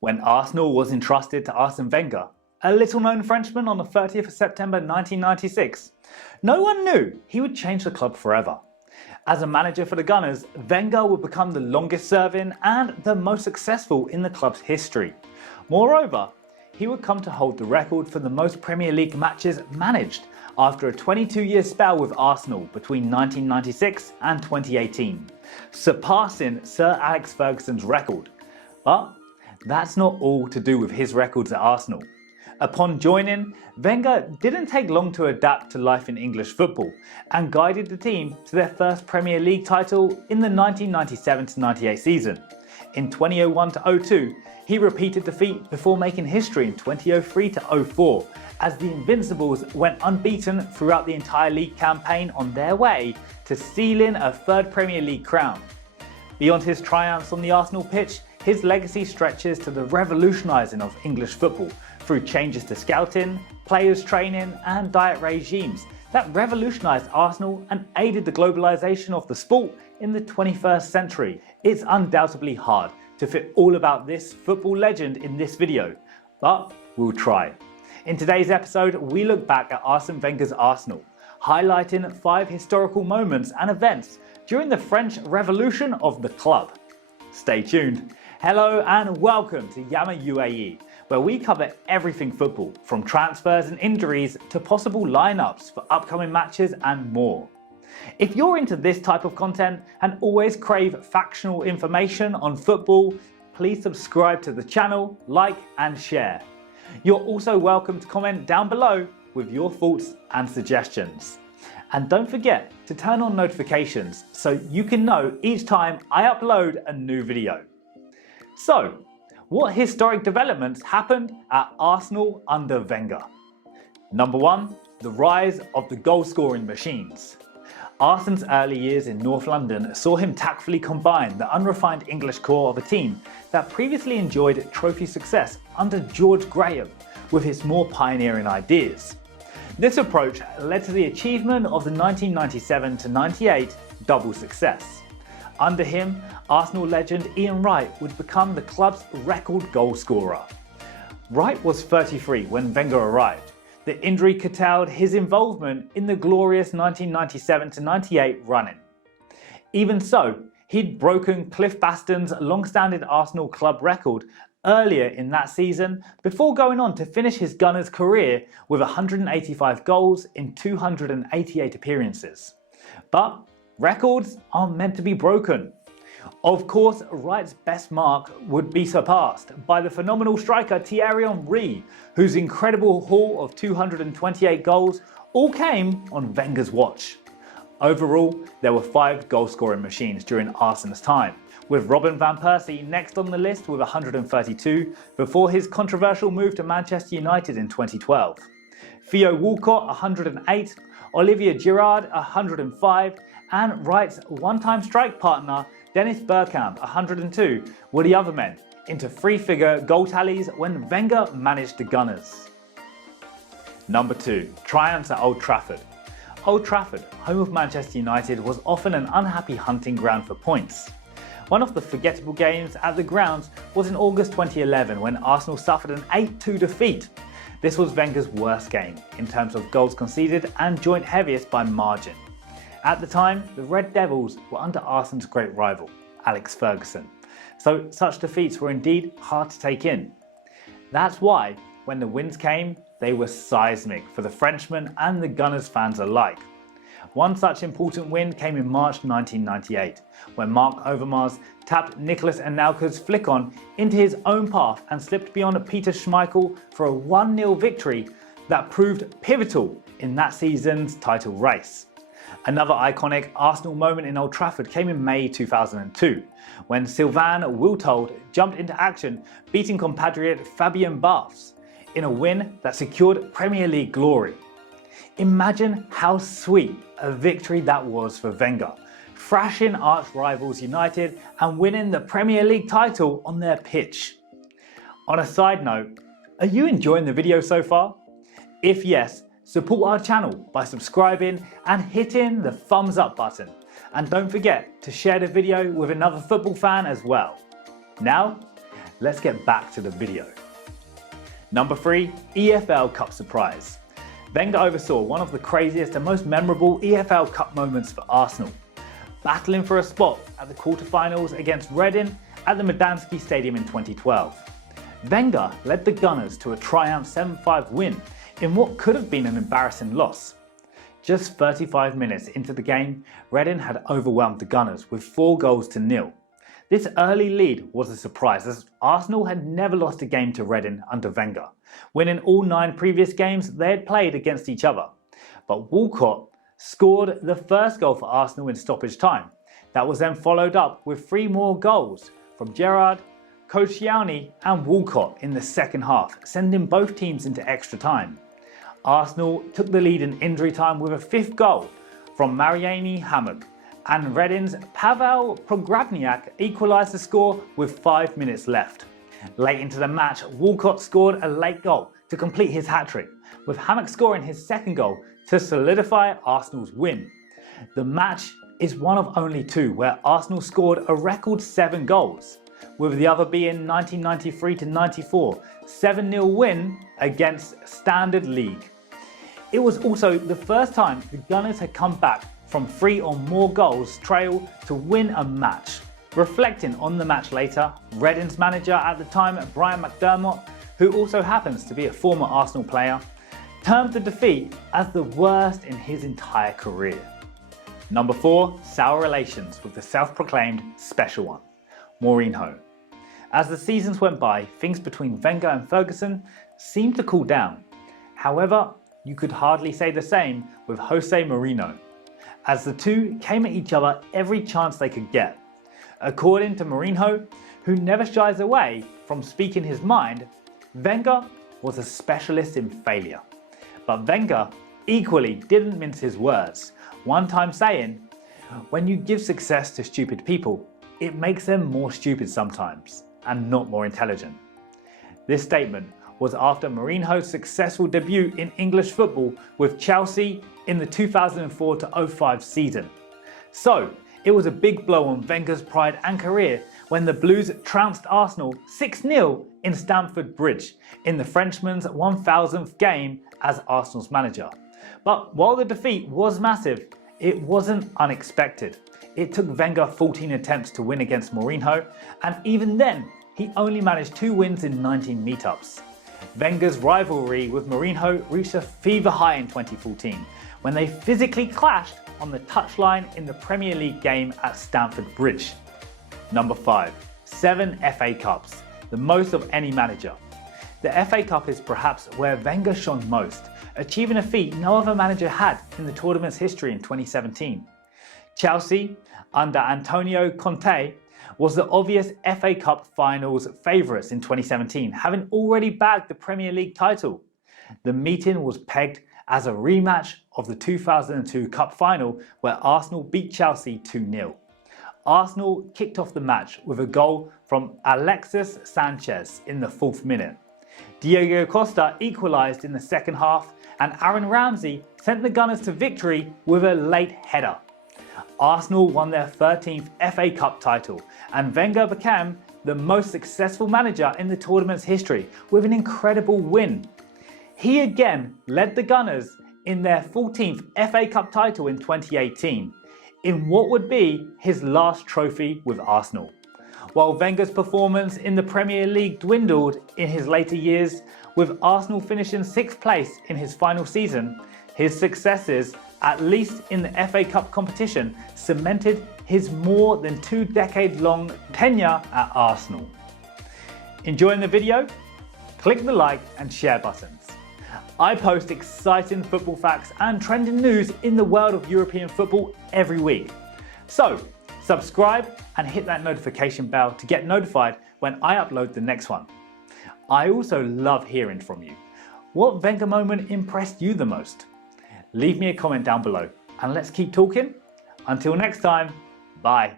when Arsenal was entrusted to Arsene Wenger, a little-known Frenchman, on the 30th of September 1996. No one knew he would change the club forever. As a manager for the Gunners, Wenger would become the longest-serving and the most successful in the club's history. Moreover, he would come to hold the record for the most Premier League matches managed after a 22-year spell with Arsenal between 1996 and 2018, surpassing Sir Alex Ferguson's record. But that's not all to do with his records at Arsenal. Upon joining, Wenger didn't take long to adapt to life in English football and guided the team to their first Premier League title in the 1997-98 season. In 2001-02, he repeated the feat before making history in 2003-04 as the Invincibles went unbeaten throughout the entire league campaign on their way to sealing a third Premier League crown. Beyond his triumphs on the Arsenal pitch, his legacy stretches to the revolutionising of English football through changes to scouting, players' training and diet regimes that revolutionised Arsenal and aided the globalisation of the sport in the 21st century. It's undoubtedly hard to fit all about this football legend in this video, but we'll try. In today's episode, we look back at Arsene Wenger's Arsenal, highlighting 5 historical moments and events during the French Revolution of the club. Stay tuned. Hello and welcome to Yama UAE, where we cover everything football, from transfers and injuries to possible lineups for upcoming matches and more. If you're into this type of content and always crave factual information on football, please subscribe to the channel, like and share. You're also welcome to comment down below with your thoughts and suggestions. And don't forget to turn on notifications so you can know each time I upload a new video. So, what historic developments happened at Arsenal under Wenger? Number 1. The rise of the goal-scoring machines. Arsene's early years in North London saw him tactfully combine the unrefined English core of a team that previously enjoyed trophy success under George Graham with his more pioneering ideas. This approach led to the achievement of the 1997-98 double success. Under him, Arsenal legend Ian Wright would become the club's record goal scorer. Wright was 33 when Wenger arrived. The injury curtailed his involvement in the glorious 1997-98 run-in. Even so, he'd broken Cliff Baston's long-standing Arsenal club record earlier in that season before going on to finish his Gunners' career with 185 goals in 288 appearances. But records are meant to be broken. Of course, Wright's best mark would be surpassed by the phenomenal striker Thierry Henry, whose incredible haul of 228 goals all came on Wenger's watch. Overall, there were 5 goal-scoring machines during Arsene's time, with Robin van Persie next on the list with 132 before his controversial move to Manchester United in 2012. Theo Walcott 108, Olivier Giroud 105 and Wright's one-time strike partner Dennis Bergkamp 102 were the other men into 3-figure goal tallies when Wenger managed the Gunners. Number 2. Triumphs at Old Trafford. Old Trafford, home of Manchester United, was often an unhappy hunting ground for points. One of the forgettable games at the grounds was in August 2011 when Arsenal suffered an 8-2 defeat. This was Wenger's worst game in terms of goals conceded and joint heaviest by margin. At the time, the Red Devils were under Arsene's great rival, Alex Ferguson, so such defeats were indeed hard to take in. That's why, when the wins came, they were seismic for the Frenchmen and the Gunners fans alike. One such important win came in March 1998, when Marc Overmars tapped Nicolas Anelka's flick-on into his own path and slipped beyond Peter Schmeichel for a 1-0 victory that proved pivotal in that season's title race. Another iconic Arsenal moment in Old Trafford came in May 2002, when Sylvain Wiltord jumped into action, beating compatriot Fabien Barthez in a win that secured Premier League glory. Imagine how sweet a victory that was for Wenger, thrashing arch rivals United and winning the Premier League title on their pitch. On a side note, are you enjoying the video so far? If yes, support our channel by subscribing and hitting the thumbs up button. And don't forget to share the video with another football fan as well. Now, let's get back to the video. Number 3, EFL Cup Surprise. Wenger oversaw one of the craziest and most memorable EFL Cup moments for Arsenal. Battling for a spot at the quarterfinals against Reading at the Medanski Stadium in 2012. Wenger led the Gunners to a triumph 7-5 win in what could have been an embarrassing loss. Just 35 minutes into the game, Reading had overwhelmed the Gunners with 4-0. This early lead was a surprise as Arsenal had never lost a game to Reading under Wenger, winning all 9 previous games they had played against each other. But Walcott scored the first goal for Arsenal in stoppage time. That was then followed up with 3 more goals from Gerrard, Koscielny and Walcott in the second half, sending both teams into extra time. Arsenal took the lead in injury time with a 5th goal from Mariani Hammock, and Reading's Pavel Pogrebniak equalised the score with 5 minutes left. Late into the match, Walcott scored a late goal to complete his hat-trick, with Hammock scoring his second goal to solidify Arsenal's win. The match is one of only 2 where Arsenal scored a record 7 goals, with the other being 1993-94 7-0 win against Standard League. It was also the first time the Gunners had come back from 3 or more goals trail to win a match. Reflecting on the match later, Reading's manager at the time, Brian McDermott, who also happens to be a former Arsenal player, termed the defeat as the worst in his entire career. Number 4, sour relations with the self-proclaimed special one, Mourinho. As the seasons went by, things between Wenger and Ferguson seemed to cool down. However, you could hardly say the same with Jose Mourinho, as the two came at each other every chance they could get. According to Mourinho, who never shies away from speaking his mind, Wenger was a specialist in failure. But Wenger equally didn't mince his words, one time saying, "When you give success to stupid people, it makes them more stupid sometimes and not more intelligent." This statement was after Mourinho's successful debut in English football with Chelsea in the 2004-05 season. So, it was a big blow on Wenger's pride and career when the Blues trounced Arsenal 6-0 in Stamford Bridge in the Frenchman's 1000th game as Arsenal's manager. But while the defeat was massive, it wasn't unexpected. It took Wenger 14 attempts to win against Mourinho, and even then, he only managed 2 wins in 19 meetups. Wenger's rivalry with Mourinho reached a fever high in 2014, when they physically clashed on the touchline in the Premier League game at Stamford Bridge. Number 5, 7 FA Cups, the most of any manager. The FA Cup is perhaps where Wenger shone most, achieving a feat no other manager had in the tournament's history in 2017. Chelsea, under Antonio Conte, was the obvious FA Cup finals favourites in 2017, having already bagged the Premier League title. The meeting was pegged as a rematch of the 2002 Cup final where Arsenal beat Chelsea 2-0. Arsenal kicked off the match with a goal from Alexis Sanchez in the 4th minute. Diego Costa equalised in the second half, and Aaron Ramsey sent the Gunners to victory with a late header. Arsenal won their 13th FA Cup title, and Wenger became the most successful manager in the tournament's history with an incredible win. He again led the Gunners in their 14th FA Cup title in 2018, in what would be his last trophy with Arsenal. While Wenger's performance in the Premier League dwindled in his later years, with Arsenal finishing 6th place in his final season, his successes, at least in the FA Cup competition, cemented his more than 2-decade-long tenure at Arsenal. Enjoying the video? Click the like and share buttons. I post exciting football facts and trending news in the world of European football every week. So, subscribe and hit that notification bell to get notified when I upload the next one. I also love hearing from you. What Wenger moment impressed you the most? Leave me a comment down below and let's keep talking. Until next time, bye.